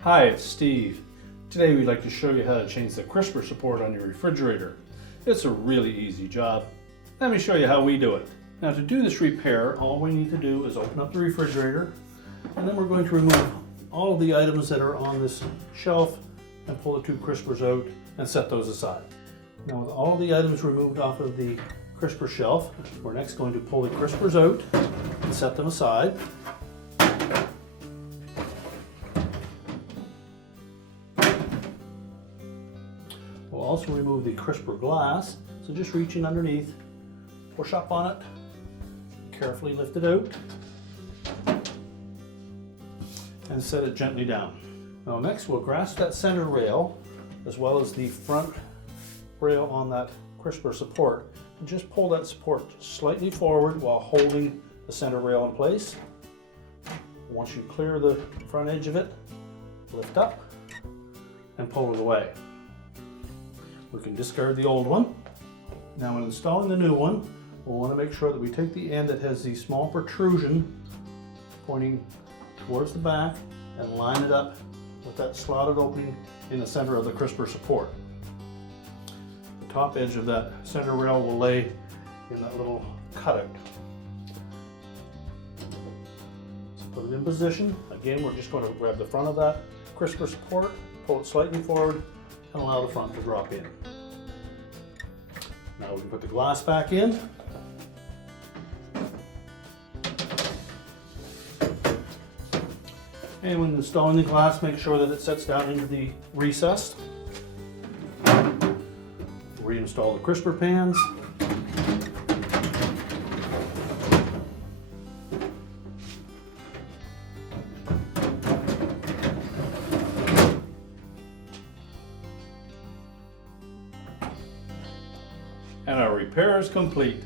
Hi, it's Steve. Today we'd like to show you how to change the crisper support on your refrigerator. It's a really easy job. Let me show you how we do it. Now to do this repair, all we need to do is open up the refrigerator, and then we're going to remove all of the items that are on this shelf and pull the two crispers out and set those aside. Now with all the items removed off of the crisper shelf, we're next going to pull the crispers out and set them aside. We'll also remove the crisper glass, so just reach in underneath, push up on it, carefully lift it out, and set it gently down. Now next we'll grasp that center rail as well as the front rail on that crisper support and just pull that support slightly forward while holding the center rail in place. Once you clear the front edge of it, lift up and pull it away. We can discard the old one. Now when installing the new one, we'll want to make sure that we take the end that has the small protrusion pointing towards the back and line it up with that slotted opening in the center of the crisper support. The top edge of that center rail will lay in that little cutout. So put it in position. Again, we're just going to grab the front of that crisper support, pull it slightly forward, and allow the front to drop in. Now we can put the glass back in. And when installing the glass, make sure that it sets down into the recess. Reinstall the crisper pans. And our repair is complete.